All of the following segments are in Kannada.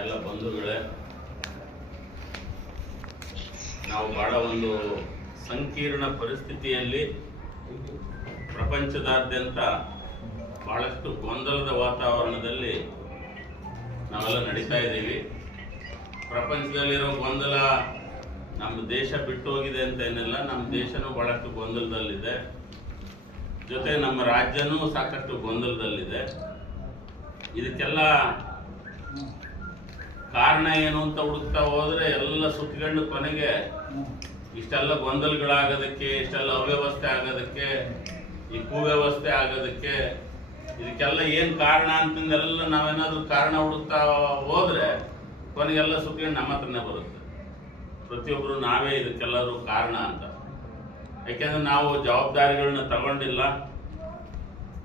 ಎಲ್ಲ ಬಂಧುಗಳೇ, ನಾವು ಬಹಳ ಒಂದು ಸಂಕೀರ್ಣ ಪರಿಸ್ಥಿತಿಯಲ್ಲಿ ಪ್ರಪಂಚದಾದ್ಯಂತ ಬಹಳಷ್ಟು ಗೊಂದಲದ ವಾತಾವರಣದಲ್ಲಿ ನಾವೆಲ್ಲ ನಡೀತಾ ಇದ್ದೀವಿ. ಪ್ರಪಂಚದಲ್ಲಿರೋ ಗೊಂದಲ ನಮ್ಮ ದೇಶ ಬಿಟ್ಟು ಹೋಗಿದೆ ಅಂತ ಏನಿಲ್ಲ, ನಮ್ಮ ದೇಶನೂ ಬಹಳಷ್ಟು ಗೊಂದಲದಲ್ಲಿದೆ. ಜೊತೆ ನಮ್ಮ ರಾಜ್ಯನೂ ಸಾಕಷ್ಟು ಗೊಂದಲದಲ್ಲಿದೆ. ಇದಕ್ಕೆಲ್ಲ ಕಾರಣ ಏನು ಅಂತ ಹುಡುಕ್ತಾ ಹೋದ್ರೆ ಎಲ್ಲ ಸುತ್ತಿಕೊಂಡು ಕೊನೆಗೆ ಇಷ್ಟೆಲ್ಲ ಗೊಂದಲಗಳಾಗೋದಕ್ಕೆ, ಇಷ್ಟೆಲ್ಲ ಅವ್ಯವಸ್ಥೆ ಆಗೋದಕ್ಕೆ, ಈ ಕುವ್ಯವಸ್ಥೆ ಆಗೋದಕ್ಕೆ, ಇದಕ್ಕೆಲ್ಲ ಏನು ಕಾರಣ ಅಂತಂದೆಲ್ಲ ನಾವೇನಾದ್ರೂ ಕಾರಣ ಹುಡುಕ್ತಾ ಹೋದ್ರೆ ಕೊನೆಗೆಲ್ಲ ಸುತ್ತಿಕೊಂಡು ನಮ್ಮ ಹತ್ರನೇ ಬರುತ್ತೆ. ಪ್ರತಿಯೊಬ್ಬರು ನಾವೇ ಇದಕ್ಕೆಲ್ಲರೂ ಕಾರಣ ಅಂತ. ಯಾಕೆಂದ್ರೆ ನಾವು ಜವಾಬ್ದಾರಿಗಳನ್ನ ತಗೊಂಡಿಲ್ಲ.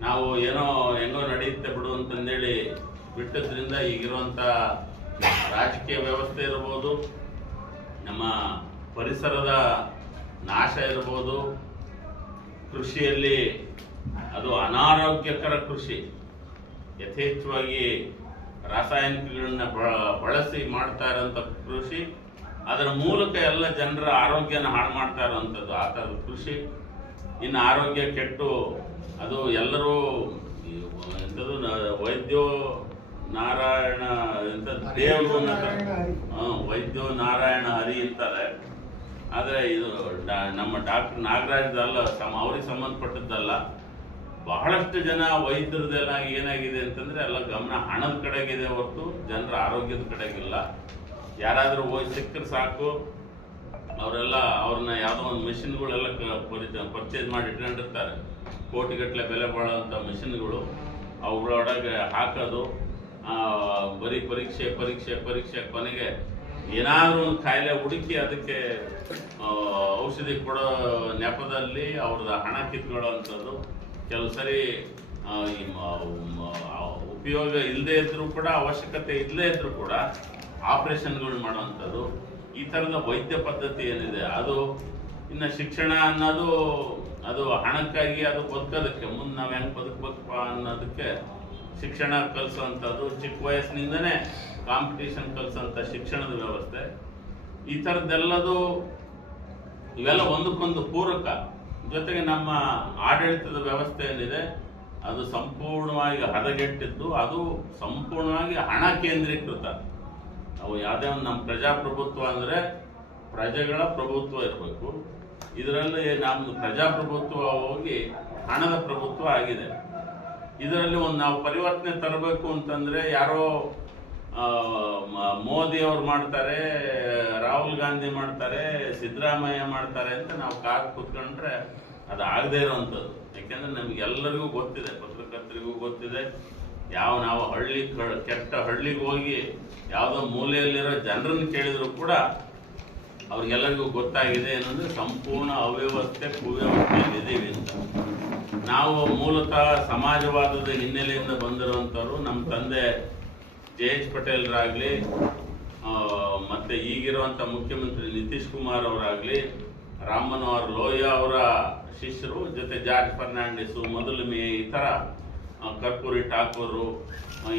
ನಾವು ಏನೋ ಹೆಂಗೋ ನಡೆಯುತ್ತೆ ಬಿಡು ಅಂತಂದೇಳಿ ಬಿಟ್ಟದ್ರಿಂದ ಈಗಿರುವಂತ ರಾಜಕೀಯ ವ್ಯವಸ್ಥೆ ಇರ್ಬೋದು, ನಮ್ಮ ಪರಿಸರದ ನಾಶ ಇರ್ಬೋದು, ಕೃಷಿಯಲ್ಲಿ ಅದು ಅನಾರೋಗ್ಯಕರ ಕೃಷಿ. ಯಥೇಚ್ಛವಾಗಿ ರಾಸಾಯನಿಕಗಳನ್ನ ಬಳಸಿ ಮಾಡ್ತಾ ಇರೋಂಥ ಕೃಷಿ, ಅದರ ಮೂಲಕ ಎಲ್ಲ ಜನರ ಆರೋಗ್ಯನ ಹಾಳು ಮಾಡ್ತಾ ಇರೋವಂಥದ್ದು ಆ ಥರದ ಕೃಷಿ. ಇನ್ನು ಆರೋಗ್ಯ ಕೆಟ್ಟು ಅದು ಎಲ್ಲರೂ ಎಂಥದ್ದು ವೈದ್ಯೋ ನಾರಾಯಣ ಎಂತ ದೇವರು ವೈದ್ಯೋ ನಾರಾಯಣ ಹರಿ ಅಂತಾರೆ. ಆದರೆ ಇದು ಡಾ- ನಮ್ಮ ಡಾಕ್ಟರ್ ನಾಗರಾಜ್ದಲ್ಲ ಸಮ ಅವ್ರಿಗೆ ಸಂಬಂಧಪಟ್ಟದ್ದಲ್ಲ. ಬಹಳಷ್ಟು ಜನ ವೈದ್ಯರದೆಲ್ಲ ಏನಾಗಿದೆ ಅಂತಂದ್ರೆ ಎಲ್ಲ ಗಮನ ಹಣದ ಕಡೆಗಿದೆ ಹೊರತು ಜನರ ಆರೋಗ್ಯದ ಕಡೆಗಿಲ್ಲ. ಯಾರಾದರೂ ಹೋಗಿ ಸಿಕ್ಕರೆ ಸಾಕು. ಅವರೆಲ್ಲ ಅವ್ರನ್ನ ಯಾವುದೋ ಒಂದು ಮೆಷಿನ್ಗಳೆಲ್ಲ ಪರ್ಚೇಸ್ ಮಾಡಿ ಇಟ್ಕೊಂಡಿರ್ತಾರೆ. ಕೋಟಿಗಟ್ಟಲೆ ಬೆಲೆ ಬಾಳುವಂಥ ಮೆಷಿನ್ಗಳು. ಅವುಗಳೊಳಗೆ ಹಾಕೋದು ಬರೀ ಪರೀಕ್ಷೆ ಪರೀಕ್ಷೆ ಪರೀಕ್ಷೆ ಕೊನೆಗೆ ಏನಾದರೂ ಒಂದು ಕಾಯಿಲೆ ಹುಡುಕಿ ಅದಕ್ಕೆ ಔಷಧಿ ಕೊಡೋ ನೆಪದಲ್ಲಿ ಅವ್ರದ್ದು ಹಣ ಕಿತ್ಕೊಳ್ಳೋವಂಥದ್ದು ಕೆಲವು ಸರಿ ಉಪಯೋಗ ಇಲ್ಲದೆ ಇದ್ದರೂ ಕೂಡ, ಅವಶ್ಯಕತೆ ಇಲ್ಲದೆ ಇದ್ದರೂ ಕೂಡ ಆಪ್ರೇಷನ್ಗಳು ಮಾಡುವಂಥದ್ದು. ಈ ಥರದ ವೈದ್ಯ ಪದ್ಧತಿ ಏನಿದೆ? ಅದು ಇನ್ನು ಶಿಕ್ಷಣ ಅನ್ನೋದು, ಅದು ಹಣಕ್ಕಾಗಿ ಅದು ಬದುಕೋದಕ್ಕೆ, ಮುಂದೆ ನಾವು ಹೆಂಗೆ ಬದುಕಬೇಕಪ್ಪ ಅನ್ನೋದಕ್ಕೆ ಶಿಕ್ಷಣ ಕಲಿಸುವಂಥದ್ದು ಚಿಕ್ಕ ವಯಸ್ಸಿನಿಂದನೇ ಕಾಂಪಿಟೇಷನ್ ಕಲಿಸುವಂಥ ಶಿಕ್ಷಣದ ವ್ಯವಸ್ಥೆ. ಈ ಥರದ್ದೆಲ್ಲದು ಇವೆಲ್ಲ ಒಂದಕ್ಕೊಂದು ಪೂರಕ. ಜೊತೆಗೆ ನಮ್ಮ ಆಡಳಿತದ ವ್ಯವಸ್ಥೆ ಏನಿದೆ, ಅದು ಸಂಪೂರ್ಣವಾಗಿ ಹದಗೆಟ್ಟಿದ್ದು, ಅದು ಸಂಪೂರ್ಣವಾಗಿ ಹಣ ಕೇಂದ್ರೀಕೃತ. ನಾವು ಯಾವುದೇ ಒಂದು ನಮ್ಮ ಪ್ರಜಾಪ್ರಭುತ್ವ ಅಂದರೆ ಪ್ರಜೆಗಳ ಪ್ರಭುತ್ವ ಇರಬೇಕು. ಇದರಲ್ಲಿ ನಮ್ಮದು ಪ್ರಜಾಪ್ರಭುತ್ವ ಹೋಗಿ ಹಣದ ಪ್ರಭುತ್ವ ಆಗಿದೆ. ಇದರಲ್ಲಿ ಒಂದು ನಾವು ಪರಿವರ್ತನೆ ತರಬೇಕು ಅಂತಂದ್ರೆ ಯಾರೋ ಮೋದಿ ಅವ್ರು ಮಾಡ್ತಾರೆ, ರಾಹುಲ್ ಗಾಂಧಿ ಮಾಡ್ತಾರೆ, ಸಿದ್ದರಾಮಯ್ಯ ಮಾಡ್ತಾರೆ ಅಂತ ನಾವು ಕಾದು ಕೂತ್ಕೊಂಡ್ರೆ ಅದು ಆಗದೇ ಇರೋವಂಥದ್ದು ಯಾಕೆಂದ್ರೆ ನಮ್ಗೆಲ್ಲರಿಗೂ ಗೊತ್ತಿದೆ, ಪತ್ರಕರ್ತರಿಗೂ ಗೊತ್ತಿದೆ. ಯಾವ ನಾವು ಹಳ್ಳಿ ಕೆಟ್ಟ ಹಳ್ಳಿಗೆ ಹೋಗಿ ಯಾವುದೋ ಮೂಲೆಯಲ್ಲಿರೋ ಜನರನ್ನು ಕೇಳಿದರೂ ಕೂಡ ಅವ್ರಿಗೆಲ್ಲರಿಗೂ ಗೊತ್ತಾಗಿದೆ ಏನಂದ್ರೆ ಸಂಪೂರ್ಣ ಅವ್ಯವಸ್ಥೆ, ಕುವ್ಯವಸ್ಥೆಯಲ್ಲಿದ್ದೀವಿ ಅಂತ. ನಾವು ಮೂಲತಃ ಸಮಾಜವಾದದ ಹಿನ್ನೆಲೆಯಿಂದ ಬಂದಿರುವಂಥವ್ರು ನಮ್ಮ ತಂದೆ ಜೆ ಎಚ್ ಪಟೇಲ್ರಾಗಲಿ ಮತ್ತೆ ಈಗಿರುವಂಥ ಮುಖ್ಯಮಂತ್ರಿ ನಿತೀಶ್ ಕುಮಾರ್ ಅವರಾಗಲಿ ಮನೋಹರ್ ಲೋಹಿಯಾ ಅವರ ಶಿಷ್ಯರು, ಜೊತೆ ಜಾರ್ಜ್ ಫರ್ನಾಂಡಿಸು, ಮೊದಲು ಮೇ ಈ ಥರ ಕರ್ಪೂರಿ ಠಾಕೂರು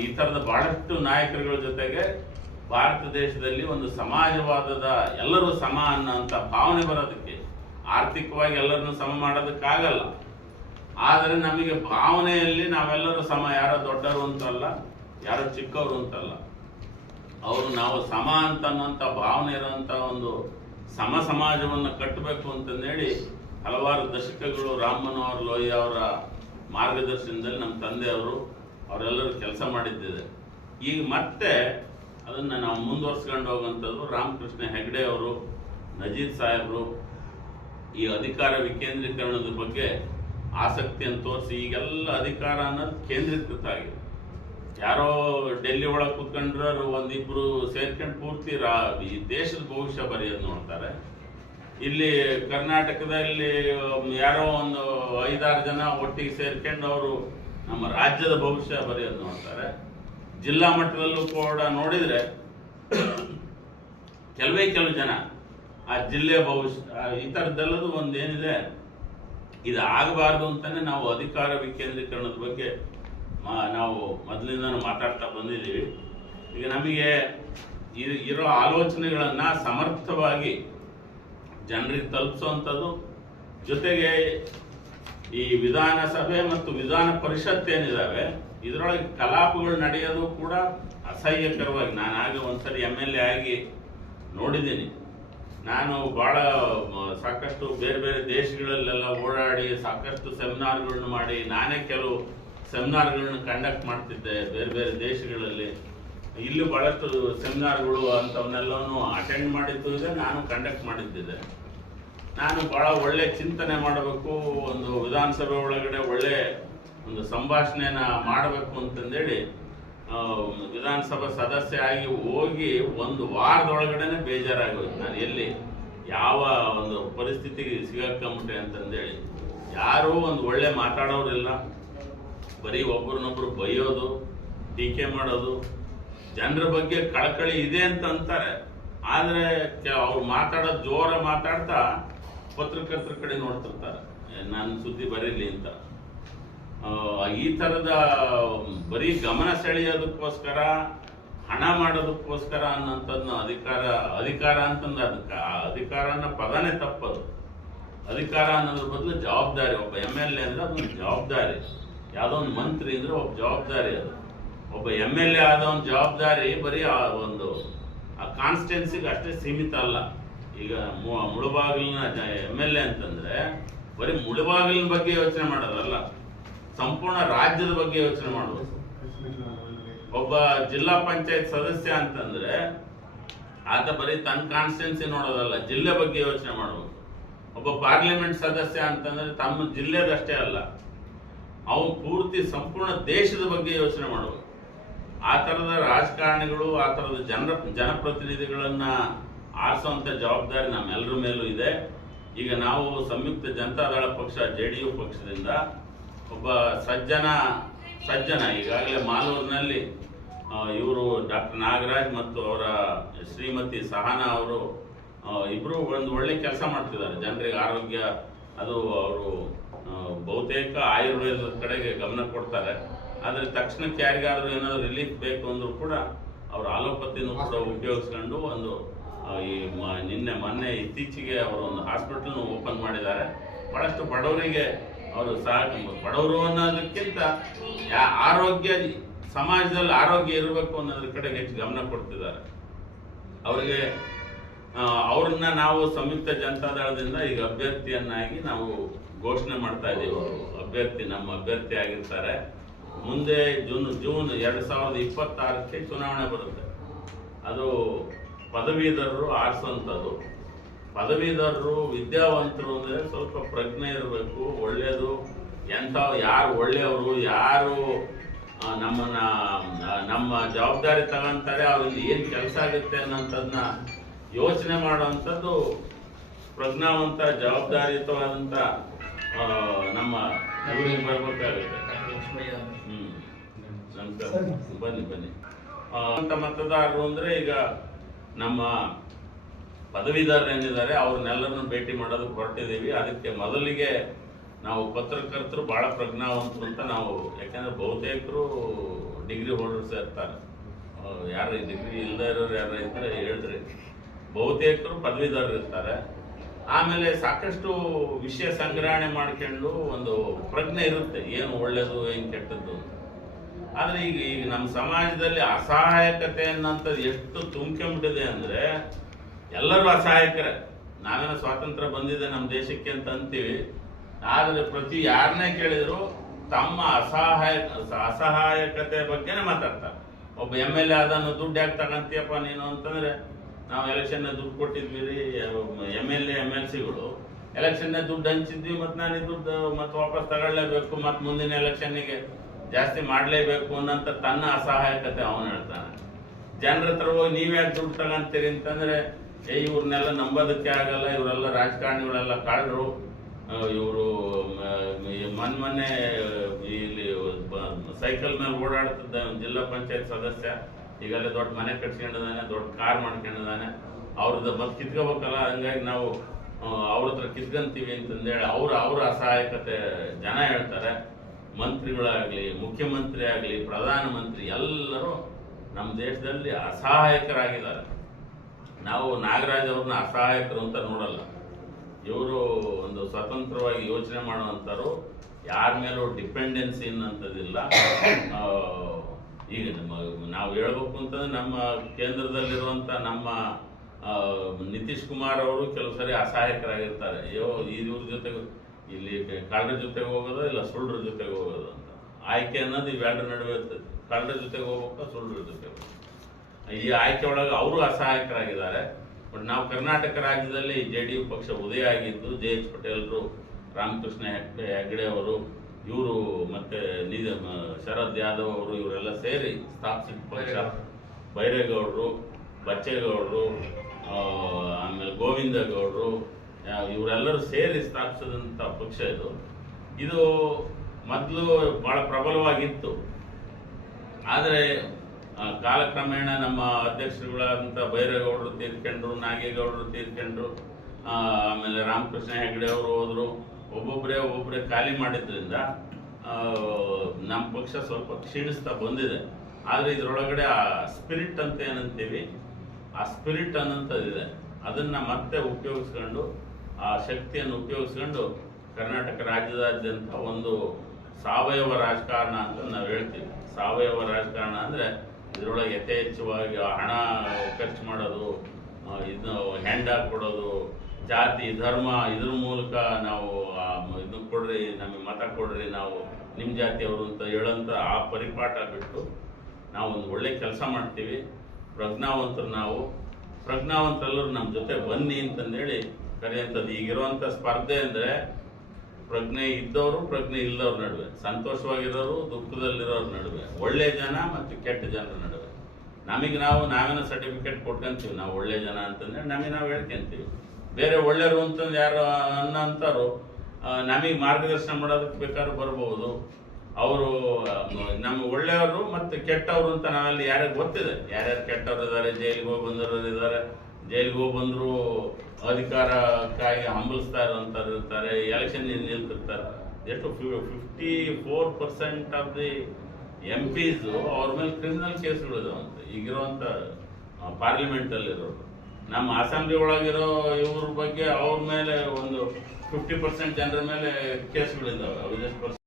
ಈ ಥರದ ಬಹಳಷ್ಟು ನಾಯಕರುಗಳ ಜೊತೆಗೆ ಭಾರತ ದೇಶದಲ್ಲಿ ಒಂದು ಸಮಾಜವಾದದ ಎಲ್ಲರೂ ಸಮ ಅನ್ನೋಂಥ ಭಾವನೆ ಬರೋದಕ್ಕೆ ಆರ್ಥಿಕವಾಗಿ ಎಲ್ಲರನ್ನು ಸಮ ಮಾಡೋದಕ್ಕಾಗಲ್ಲ. ಆದರೆ ನಮಗೆ ಭಾವನೆಯಲ್ಲಿ ನಾವೆಲ್ಲರೂ ಸಮ, ಯಾರೋ ದೊಡ್ಡವರು ಅಂತಲ್ಲ, ಯಾರೋ ಚಿಕ್ಕವರು ಅಂತಲ್ಲ. ಅವರು ನಾವು ಸಮ ಅಂತ ಅನ್ನುವಂಥ ಭಾವನೆ ಇರೋಂಥ ಒಂದು ಸಮ ಸಮಾಜವನ್ನು ಕಟ್ಟಬೇಕು ಅಂತಂದೇಳಿ ಹಲವಾರು ದಶಕಗಳು ರಾಮ್ ಮನೋಹರ್ ಲೋಹಿಯಾ ಅವರ ಮಾರ್ಗದರ್ಶನದಲ್ಲಿ ನಮ್ಮ ತಂದೆಯವರು ಅವರೆಲ್ಲರೂ ಕೆಲಸ ಮಾಡಿದ್ದಿದೆ. ಈಗ ಮತ್ತೆ ಅದನ್ನು ನಾವು ಮುಂದುವರ್ಸ್ಕೊಂಡು ಹೋಗುವಂಥದ್ದು ರಾಮಕೃಷ್ಣ ಹೆಗ್ಡೆ ಅವರು ನಜೀದ್ ಸಾಹೇಬರು ಈ ಅಧಿಕಾರ ವಿಕೇಂದ್ರೀಕರಣದ ಬಗ್ಗೆ ಆಸಕ್ತಿಯನ್ನು ತೋರಿಸಿ ಈಗೆಲ್ಲ ಅಧಿಕಾರ ಅನ್ನೋದು ಕೇಂದ್ರೀಕೃತ ಆಗಿದೆ. ಯಾರೋ ಡೆಲ್ಲಿ ಒಳಗೆ ಕುತ್ಕೊಂಡ್ರು ಒಂದಿಬ್ರು ಸೇರ್ಕೊಂಡು ಪೂರ್ತಿ ರಾ, ಈ ದೇಶದ ಭವಿಷ್ಯ ಬರೆಯೋದು ನೋಡ್ತಾರೆ. ಇಲ್ಲಿ ಕರ್ನಾಟಕದಲ್ಲಿ ಯಾರೋ ಒಂದು ಐದಾರು ಜನ ಒಟ್ಟಿಗೆ ಸೇರ್ಕೊಂಡು ಅವರು ನಮ್ಮ ರಾಜ್ಯದ ಭವಿಷ್ಯ ಬರೆಯೋದು ನೋಡ್ತಾರೆ. ಜಿಲ್ಲಾ ಮಟ್ಟದಲ್ಲೂ ಕೂಡ ನೋಡಿದ್ರೆ ಕೆಲವೇ ಕೆಲವು ಜನ ಆ ಜಿಲ್ಲೆಯ ಭವಿಷ್ಯ ಈ ಥರದ್ದೆಲ್ಲದು ಒಂದೇನಿದೆ ಇದು ಆಗಬಾರ್ದು ಅಂತಾನೆ ನಾವು ಅಧಿಕಾರ ವಿಕೇಂದ್ರೀಕರಣದ ಬಗ್ಗೆ ಮಾ- ನಾವು ಮೊದಲಿಂದ ಮಾತಾಡ್ತಾ ಬಂದಿದ್ದೀವಿ. ಈಗ ನಮಗೆ ಇರೋ ಆಲೋಚನೆಗಳನ್ನು ಸಮರ್ಥವಾಗಿ ಜನರಿಗೆ ತಲುಪಿಸುವಂಥದ್ದು ಜೊತೆಗೆ ಈ ವಿಧಾನಸಭೆ ಮತ್ತು ವಿಧಾನ ಪರಿಷತ್ ಏನಿದಾವೆ, ಇದರೊಳಗೆ ಕಲಾಪಗಳು ನಡೆಯೋದು ಕೂಡ ಅಸಹ್ಯಕರವಾಗಿ. ನಾನು ಆಗ ಒಂದ್ಸರಿ ಎಂ ಎಲ್ ಎ ಆಗಿ ನೋಡಿದ್ದೀನಿ. ನಾನು ಭಾಳ ಸಾಕಷ್ಟು ಬೇರೆ ಬೇರೆ ದೇಶಗಳಲ್ಲೆಲ್ಲ ಓಡಾಡಿ ಸಾಕಷ್ಟು ಸೆಮಿನಾರ್ಗಳನ್ನ ಮಾಡಿ ನಾನೇ ಕೆಲವು ಸೆಮಿನಾರ್ಗಳನ್ನ ಕಂಡಕ್ಟ್ ಮಾಡ್ತಿದ್ದೆ ಬೇರೆ ಬೇರೆ ದೇಶಗಳಲ್ಲಿ. ಇಲ್ಲಿ ಬಹಳಷ್ಟು ಸೆಮಿನಾರ್ಗಳು ಅಂಥವನ್ನೆಲ್ಲವೂ ಅಟೆಂಡ್ ಮಾಡಿದ್ದು ಇದೆ, ನಾನು ಕಂಡಕ್ಟ್ ಮಾಡಿದ್ದಿದೆ. ನಾನು ಬಹಳ ಒಳ್ಳೆ ಚಿಂತನೆ ಮಾಡಬೇಕು, ಒಂದು ವಿಧಾನಸಭೆ ಒಳಗಡೆ ಒಳ್ಳೆ ಒಂದು ಸಂಭಾಷಣೆನ ಮಾಡಬೇಕು ಅಂತಂದೇಳಿ ವಿಧಾನಸಭಾ ಸದಸ್ಯ ಆಗಿ ಹೋಗಿ ಒಂದು ವಾರದೊಳಗಡೆನೆ ಬೇಜಾರಾಗೋಯ್ತು. ನಾನು ಎಲ್ಲಿ ಯಾವ ಒಂದು ಪರಿಸ್ಥಿತಿಗೆ ಸಿಗಾಕೊಂಬಿಟ್ಟೆ ಅಂತಂದೇಳಿ ಯಾರೂ ಒಂದು ಒಳ್ಳೆ ಮಾತಾಡೋರಿಲ್ಲ. ಬರೀ ಒಬ್ರನ್ನೊಬ್ರು ಬೈಯೋದು, ಟೀಕೆ ಮಾಡೋದು, ಜನರ ಬಗ್ಗೆ ಕಳಕಳಿ ಇದೆ ಅಂತ ಅಂತಾರೆ. ಆದರೆ ಅವ್ರು ಮಾತಾಡೋದು ಜೋರ ಮಾತಾಡ್ತಾ ಪತ್ರಕರ್ತರ ಕಡೆ ನೋಡ್ತಿರ್ತಾರೆ. ನನ್ನ ಸುದ್ದಿ ಬರೀಲಿ ಅಂತ. ಈ ತರದ ಬರೀ ಗಮನ ಸೆಳೆಯೋದಕ್ಕೋಸ್ಕರ, ಹಣ ಮಾಡೋದಕ್ಕೋಸ್ಕರ ಅನ್ನೋಂಥದ್ನ ಅಧಿಕಾರ ಅಧಿಕಾರ ಅಂತಂದ್ರೆ ಅದಕ್ಕೆ ಅಧಿಕಾರನ ಪದನೇ ತಪ್ಪದು. ಅಧಿಕಾರ ಅನ್ನೋದ್ರ ಬದಲು ಜವಾಬ್ದಾರಿ, ಒಬ್ಬ ಎಂ ಎಲ್ ಎ ಅಂದ್ರೆ ಅದೊಂದು ಜವಾಬ್ದಾರಿ. ಯಾವುದೋ ಒಂದು ಮಂತ್ರಿ ಅಂದ್ರೆ ಒಬ್ಬ ಜವಾಬ್ದಾರಿ ಅದು. ಒಬ್ಬ ಎಂ ಎಲ್ ಎ ಆದ ಒಂದು ಜವಾಬ್ದಾರಿ ಬರೀ ಆ ಒಂದು, ಆ ಕಾನ್ಸ್ಟಿಟ್ಯೂನ್ಸಿಗೆ ಅಷ್ಟೇ ಸೀಮಿತ ಅಲ್ಲ. ಈಗ ಮುಳುಬಾಗಿಲಿನ ಎಂ ಎಲ್ ಎ ಅಂತಂದರೆ ಬರೀ ಮುಳುಬಾಗಿಲಿನ ಬಗ್ಗೆ ಯೋಚನೆ ಮಾಡೋದಲ್ಲ. ಸಂಪೂರ್ಣ ರಾಜ್ಯದ ಬಗ್ಗೆ ಯೋಚನೆ ಮಾಡಬೇಕು ಒಬ್ಬ ಜಿಲ್ಲಾ ಪಂಚಾಯತ್ ಸದಸ್ಯ ಅಂತಂದ್ರೆ ಆತ ಬರೀ ತನ್ನ ಕಾನ್ಸ್ಟಿಟ್ಯೂನ್ಸಿ ನೋಡೋದಲ್ಲ, ಜಿಲ್ಲೆ ಬಗ್ಗೆ ಯೋಚನೆ ಮಾಡಬೇಕು ಒಬ್ಬ ಪಾರ್ಲಿಮೆಂಟ್ ಸದಸ್ಯ ಅಂತಂದ್ರೆ ತಮ್ಮ ಜಿಲ್ಲೆದಷ್ಟೇ ಅಲ್ಲ, ಅವನು ಪೂರ್ತಿ ಸಂಪೂರ್ಣ ದೇಶದ ಬಗ್ಗೆ ಯೋಚನೆ ಮಾಡಬೇಕು ಆ ಥರದ ರಾಜಕಾರಣಿಗಳು, ಆ ಥರದ ಜನ, ಜನಪ್ರತಿನಿಧಿಗಳನ್ನ ಆರಿಸುವಂಥ ಜವಾಬ್ದಾರಿ ನಮ್ಮೆಲ್ಲರ ಮೇಲೂ ಇದೆ. ಈಗ ನಾವು ಸಂಯುಕ್ತ ಜನತಾದಳ ಪಕ್ಷ, ಜೆ ಪಕ್ಷದಿಂದ ಒಬ್ಬ ಸಜ್ಜನ ಸಜ್ಜನ ಈಗಾಗಲೇ ಮಾಲೂರಿನಲ್ಲಿ ಇವರು ಡಾಕ್ಟರ್ ನಾಗರಾಜ್ ಮತ್ತು ಅವರ ಶ್ರೀಮತಿ ಸಹನಾ ಅವರು ಇಬ್ಬರು ಒಂದು ಒಳ್ಳೆ ಕೆಲಸ ಮಾಡ್ತಿದ್ದಾರೆ. ಜನರಿಗೆ ಆರೋಗ್ಯ ಅದು ಅವರು ಬಹುತೇಕ ಆಯುರ್ವೇದದ ಕಡೆಗೆ ಗಮನ ಕೊಡ್ತಾರೆ. ಆದರೆ ತಕ್ಷಣಕ್ಕೆ ಯಾರಿಗಾದರೂ ಏನಾದರೂ ರಿಲೀಫ್ ಬೇಕು ಅಂದರೂ ಕೂಡ ಅವರು ಆಲೋಪತಿಯನ್ನು ಕೂಡ ಉಪಯೋಗಿಸ್ಕೊಂಡು ಒಂದು ಈ ಮ- ನಿನ್ನೆ ಮೊನ್ನೆ ಇತ್ತೀಚೆಗೆ ಅವರು ಒಂದು ಹಾಸ್ಪಿಟಲ್ನು ಓಪನ್ ಮಾಡಿದ್ದಾರೆ. ಭಾಳಷ್ಟು ಬಡವರಿಗೆ ಅವರು ಸಹ ಬಡವರು ಅನ್ನೋದಕ್ಕಿಂತ ಯಾ- ಆರೋಗ್ಯ, ಸಮಾಜದಲ್ಲಿ ಆರೋಗ್ಯ ಇರಬೇಕು ಅನ್ನೋದ್ರ ಕಡೆ ಹೆಚ್ಚು ಗಮನ ಕೊಡ್ತಿದ್ದಾರೆ. ಅವರಿಗೆ ಅವ್ರನ್ನ ನಾವು ಸಂಯುಕ್ತ ಜನತಾದಳದಿಂದ ಈಗ ಅಭ್ಯರ್ಥಿಯನ್ನಾಗಿ ನಾವು ಘೋಷಣೆ ಮಾಡ್ತಾ ಇದ್ದೀವಿ. ಅಭ್ಯರ್ಥಿ, ನಮ್ಮ ಅಭ್ಯರ್ಥಿ ಆಗಿರ್ತಾರೆ. ಮುಂದೆ ಜೂನ್ ಜೂನ್ ಎರಡ್ ಸಾವಿರದ ಇಪ್ಪತ್ತಾರಕ್ಕೆ ಚುನಾವಣೆ ಬರುತ್ತೆ. ಅದು ಪದವೀಧರರು ಆರಿಸುವಂಥದ್ದು. ಪದವೀಧರರು ವಿದ್ಯಾವಂತರು ಅಂದ್ರೆ ಸ್ವಲ್ಪ ಪ್ರಜ್ಞೆ ಇರಬೇಕು ಒಳ್ಳೆಯದು ಎಂಥ ಯಾರು ಒಳ್ಳೆಯವರು ಯಾರು ನಮ್ಮನ್ನ ನಮ್ಮ ಜವಾಬ್ದಾರಿ ತಗೊಂತಾರೆ ಅವ್ರಿಂದ ಏನು ಕೆಲಸ ಆಗುತ್ತೆ ಅನ್ನೋಂಥದ್ದನ್ನ ಯೋಚನೆ ಮಾಡುವಂಥದ್ದು ಪ್ರಜ್ಞಾವಂತ ಜವಾಬ್ದಾರಿಯುತವಾದಂಥ ನಮ್ಮ ಊರಿಗೆ ಬರ್ಬೇಕಾಗುತ್ತೆ. ಹ್ಮ್. ನಮಸ್ಕಾರ. ಬನ್ನಿ ಬನ್ನಿ. ಅಂತ ಮತದಾರರು ಅಂದ್ರೆ ಈಗ ನಮ್ಮ ಪದವೀಧರರು ಏನಿದ್ದಾರೆ ಅವ್ರನ್ನೆಲ್ಲರನ್ನು ಭೇಟಿ ಮಾಡೋದಕ್ಕೆ ಹೊರಟಿದ್ದೀವಿ. ಅದಕ್ಕೆ ಮೊದಲಿಗೆ ನಾವು ಪತ್ರಕರ್ತರು ಭಾಳ ಪ್ರಜ್ಞಾವಂತರು ಅಂತ ನಾವು, ಯಾಕೆಂದರೆ ಬಹುತೇಕರು ಡಿಗ್ರಿ ಹೋಲ್ಡರ್ಸ್ ಇರ್ತಾರೆ. ಯಾರು ಡಿಗ್ರಿ ಇಲ್ಲದೆ ಇರೋರು ಯಾರು ಇದ್ದರೆ ಹೇಳಿದ್ರಿ ಬಹುತೇಕರು ಪದವೀಧರರು ಇರ್ತಾರೆ. ಆಮೇಲೆ ಸಾಕಷ್ಟು ವಿಷಯ ಸಂಗ್ರಹಣೆ ಮಾಡ್ಕೊಂಡು ಒಂದು ಪ್ರಜ್ಞೆ ಇರುತ್ತೆ, ಏನು ಒಳ್ಳೆಯದು ಏನು ಕೆಟ್ಟದ್ದು ಆದರೆ ಈಗ ಈಗ ನಮ್ಮ ಸಮಾಜದಲ್ಲಿ ಅಸಹಾಯಕತೆ ಅನ್ನೋಂಥದ್ದು ಎಷ್ಟು ತುಂಬ್ಕೊಂಬಿಟ್ಟಿದೆ ಅಂದ್ರೆ ಎಲ್ಲರೂ ಅಸಹಾಯಕರೇ. ನಾವೇನೋ ಸ್ವಾತಂತ್ರ್ಯ ಬಂದಿದೆ ನಮ್ಮ ದೇಶಕ್ಕೆ ಅಂತ ಅಂತೀವಿ. ಆದರೆ ಪ್ರತಿ ಯಾರನ್ನೇ ಕೇಳಿದ್ರು ತಮ್ಮ ಅಸಹಾಯ, ಅಸಹಾಯಕತೆ ಬಗ್ಗೆನೇ ಮಾತಾಡ್ತಾರೆ. ಒಬ್ಬ ಎಂ ಎಲ್ ಎ ಅದನ್ನು ದುಡ್ಡು ಯಾಕೆ ತಗಂತೀಯಪ್ಪ ನೀನು ಅಂತಂದ್ರೆ, ನಾವು ಎಲೆಕ್ಷನ್ ದುಡ್ಡು ಕೊಟ್ಟಿದ್ವಿ ರೀ M L A, M L ಸಿಗಳು. Election ದುಡ್ಡು ಹಂಚಿದ್ವಿ ಮತ್ತು ನಾನು ದುಡ್ಡು ಮತ್ತೆ ವಾಪಸ್ ತಗೊಳ್ಳೇಬೇಕು ಮತ್ತು ಮುಂದಿನ ಎಲೆಕ್ಷನ್ನಿಗೆ ಜಾಸ್ತಿ ಮಾಡಲೇಬೇಕು ಅನ್ನೋಂಥ ತನ್ನ ಅಸಹಾಯಕತೆ ಅವನು ಹೇಳ್ತಾನೆ. ಜನರ ಹತ್ರ ಹೋಗಿ ನೀವ್ಯಾಕೆ ದುಡ್ಡು ತಗೊಂತೀರಿ ಅಂತಂದ್ರೆ ಏ, ಇವ್ರನ್ನೆಲ್ಲ ನಂಬೋದಕ್ಕೆ ಆಗಲ್ಲ, ಇವರೆಲ್ಲ ರಾಜಕಾರಣಿಗಳೆಲ್ಲ ಕಾಡ್ರು ಇವರು ಮೊನ್ನೆ ಮೊನ್ನೆ ಇಲ್ಲಿ ಸೈಕಲ್ ಮೇಲೆ ಓಡಾಡ್ತಿದ್ದ ಜಿಲ್ಲಾ ಪಂಚಾಯತ್ ಸದಸ್ಯ, ಈಗಲೇ ದೊಡ್ಡ ಮನೆ ಕಟ್ಸ್ಕೊಂಡಿದ್ದಾನೆ, ದೊಡ್ಡ ಕಾರ್ ಮಾಡ್ಕೊಂಡಿದ್ದಾನೆ. ಅವ್ರದ್ದು ಮತ್ತೆ ಕಿತ್ಕೋಬೇಕಲ್ಲ, ಹಂಗಾಗಿ ನಾವು ಅವ್ರ ಹತ್ರ ಕಿತ್ಕೊಂತೀವಿ ಅಂತಂದೇಳಿ ಅವ್ರ ಅವ್ರ ಅಸಹಾಯಕತೆ ಜನ ಹೇಳ್ತಾರೆ. ಮಂತ್ರಿಗಳಾಗಲಿ, ಮುಖ್ಯಮಂತ್ರಿ ಆಗಲಿ, ಪ್ರಧಾನಮಂತ್ರಿ ಎಲ್ಲರೂ ನಮ್ಮ ದೇಶದಲ್ಲಿ ಅಸಹಾಯಕರಾಗಿದ್ದಾರೆ. ನಾವು ನಾಗರಾಜ್ ಅವ್ರನ್ನ ಅಸಹಾಯಕರು ಅಂತ ನೋಡಲ್ಲ. ಇವರು ಒಂದು ಸ್ವತಂತ್ರವಾಗಿ ಯೋಚನೆ ಮಾಡುವಂಥವ್ರು, ಯಾರ ಮೇಲೂ ಡಿಪೆಂಡೆನ್ಸಿ ಅನ್ನೋಂಥದ್ದಿಲ್ಲ ಈಗ ನಮ್ಮ, ನಾವು ಹೇಳ್ಬೇಕು ಅಂತಂದ್ರೆ ನಮ್ಮ ಕೇಂದ್ರದಲ್ಲಿರುವಂಥ ನಮ್ಮ ನಿತೀಶ್ ಕುಮಾರ್ ಅವರು ಕೆಲವು ಸರಿ ಅಸಹಾಯಕರಾಗಿರ್ತಾರೆ. ಅಯ್ಯೋ ಇವ್ರ ಜೊತೆಗೆ, ಇಲ್ಲಿ ಕಳ್ಳರ ಜೊತೆಗೆ ಹೋಗೋದು ಇಲ್ಲ ಸುಳ್ಳರ ಜೊತೆಗೆ ಹೋಗೋದು ಅಂತ. ಆಯ್ಕೆ ಅನ್ನೋದು ಇವೆರಡರ ನಡುವೆ ಇರ್ತದೆ. ಕಳ್ಳರ ಜೊತೆಗೆ ಹೋಗ್ಬೇಕಾ ಸುಳ್ಳರ ಜೊತೆಗೆ ಹೋಗ್ಬೇಕಾ? ಈ ಆಯ್ಕೆ ಒಳಗೆ ಅವರು ಅಸಹಾಯಕರಾಗಿದ್ದಾರೆ. ಬಟ್ ನಾವು ಕರ್ನಾಟಕ ರಾಜ್ಯದಲ್ಲಿ ಜೆ ಡಿ ಯು ಪಕ್ಷ ಉದಯ ಆಗಿದ್ದು, ಜೆ ಎಚ್ ಪಟೇಲ್ರು, ರಾಮಕೃಷ್ಣ ಹೆಗ್ಡೆ ಹೆಗ್ಡೆ ಅವರು, ಇವರು ಮತ್ತೆ ನಿಜ ಶರದ್ ಯಾದವ್ ಅವರು ಇವರೆಲ್ಲ ಸೇರಿ ಸ್ಥಾಪಿಸಿದ ಪಕ್ಷ. ಬೈರೇಗೌಡರು, ಬಚ್ಚೇಗೌಡರು ಆಮೇಲೆ ಗೋವಿಂದ ಗೌಡರು ಇವರೆಲ್ಲರೂ ಸೇರಿ ಸ್ಥಾಪಿಸಿದಂಥ ಪಕ್ಷ ಇದು. ಇದು ಮೊದಲು ಬಹಳ ಪ್ರಬಲವಾಗಿತ್ತು. ಆದರೆ ಕಾಲಕ್ರಮೇಣ ನಮ್ಮ ಅಧ್ಯಕ್ಷರುಗಳಾದಂಥ ಭೈರೇಗೌಡರು ತೀರ್ಕೊಂಡ್ರು, ನಾಗೇಗೌಡರು ತೀರ್ಕೊಂಡ್ರು ಆಮೇಲೆ ರಾಮಕೃಷ್ಣ ಹೆಗಡೆ ಅವರು ಹೋದರು. ಒಬ್ಬೊಬ್ಬರೇ ಒಬ್ಬೊಬ್ಬರೇ ಖಾಲಿ ಮಾಡಿದ್ರಿಂದ ನಮ್ಮ ಪಕ್ಷ ಸ್ವಲ್ಪ ಕ್ಷೀಣಿಸ್ತಾ ಬಂದಿದೆ. ಆದರೆ ಇದರೊಳಗಡೆ ಆ ಸ್ಪಿರಿಟ್ ಅಂತ ಏನಂತೀವಿ? ಆ ಸ್ಪಿರಿಟ್ ಅನ್ನೋಂಥದ್ದಿದೆ ಅದನ್ನು ಮತ್ತೆ ಉಪಯೋಗಿಸ್ಕೊಂಡು, ಆ ಶಕ್ತಿಯನ್ನು ಉಪಯೋಗಿಸ್ಕೊಂಡು ಕರ್ನಾಟಕ ರಾಜ್ಯದಾದ್ಯಂತ ಒಂದು ಸಾವಯವ ರಾಜಕಾರಣ ಅಂತ ನಾವು ಹೇಳ್ತೀವಿ. ಸಾವಯವ ರಾಜಕಾರಣ ಅಂದ್ರೆ ಇದರೊಳಗೆ ಯಥೇಚ್ಛವಾಗಿ ಹಣ ಖರ್ಚು ಮಾಡೋದು ಇದು ಇದನ್ನ ಹೆಂಡ ಕೊಡೋದು, ಜಾತಿ, ಧರ್ಮ, ಇದ್ರ ಮೂಲಕ ನಾವು ಇದು ಕೊಡ್ರಿ, ನಮಗೆ ಮತ ಕೊಡ್ರಿ, ನಾವು ನಿಮ್ಮ ಜಾತಿಯವರು ಅಂತ ಹೇಳೋಂಥ ಆ ಪರಿಪಾಠ ಬಿಟ್ಟು ನಾವು ಒಂದು ಒಳ್ಳೆ ಕೆಲಸ ಮಾಡ್ತೀವಿ. ಪ್ರಜ್ಞಾವಂತರು ನಾವು. ಪ್ರಜ್ಞಾವಂತರೆಲ್ಲರೂ ನಮ್ಮ ಜೊತೆ ಬನ್ನಿ ಅಂತಂದೇಳಿ ಕರೆಯುವಂಥದ್ದು ಈಗಿರುವಂಥ ಸ್ಪರ್ಧೆ ಅಂದರೆ ಪ್ರಜ್ಞೆ ಇದ್ದವರು ಪ್ರಜ್ಞೆ ಇಲ್ಲದವ್ರ ನಡುವೆ, ಸಂತೋಷವಾಗಿರೋರು ದುಃಖದಲ್ಲಿರೋರ ನಡುವೆ, ಒಳ್ಳೆ ಜನ ಮತ್ತು ಕೆಟ್ಟ ಜನರ ನಡುವೆ. ನಮಗೆ ನಾವು ನಾವೇನೋ ಸರ್ಟಿಫಿಕೇಟ್ ಕೊಟ್ಕೊಂತೀವಿ, ನಾವು ಒಳ್ಳೆ ಜನ ಅಂತಂದ್ರೆ ನಮಗೆ ನಾವು ಹೇಳ್ಕೊಂತೀವಿ. ಬೇರೆ ಒಳ್ಳೆಯವರು ಅಂತಂದು ಯಾರು ಅನ್ನೋಂಥವ್ರು ನಮಗೆ ಮಾರ್ಗದರ್ಶನ ಮಾಡೋದಕ್ಕೆ ಬೇಕಾದ್ರೂ ಬರ್ಬೋದು. ಅವರು ನಮ್ಮ ಒಳ್ಳೆಯವರು ಮತ್ತು ಕೆಟ್ಟವರು ಅಂತ ನಾವಲ್ಲಿ ಯಾರ್ಯಾರು ಗೊತ್ತಿದೆ? ಯಾರ್ಯಾರು ಕೆಟ್ಟವರು ಇದ್ದಾರೆ? ಜೈಲಿಗೆ ಹೋಗಿ ಬಂದವರು ಇದ್ದಾರೆ. ಜೈಲಿಗೆ ಹೋಗಿ ಬಂದರೂ ಅಧಿಕಾರಕ್ಕಾಗಿ ಹಂಬಲಿಸ್ತಾ ಇರೋಂಥವ್ರು ಇರ್ತಾರೆ ಎಲೆಕ್ಷನ್ ನಿಲ್ತಿರ್ತಾರೆ. ಎಷ್ಟು fifty four percent of the M Ps ಅವ್ರ ಮೇಲೆ ಕ್ರಿಮಿನಲ್ ಕೇಸ್ಗಳಿದಾವಂತೆ ಈಗಿರುವಂಥ ಪಾರ್ಲಿಮೆಂಟಲ್ಲಿರೋರು ನಮ್ಮ ಅಸೆಂಬ್ಲಿ ಒಳಗಿರೋ ಇವ್ರ ಬಗ್ಗೆ ಅವ್ರ ಮೇಲೆ ಒಂದು ಫಿಫ್ಟಿ ಪರ್ಸೆಂಟ್ ಜನರ ಮೇಲೆ ಕೇಸ್ಗಳಿದ್ದಾವೆ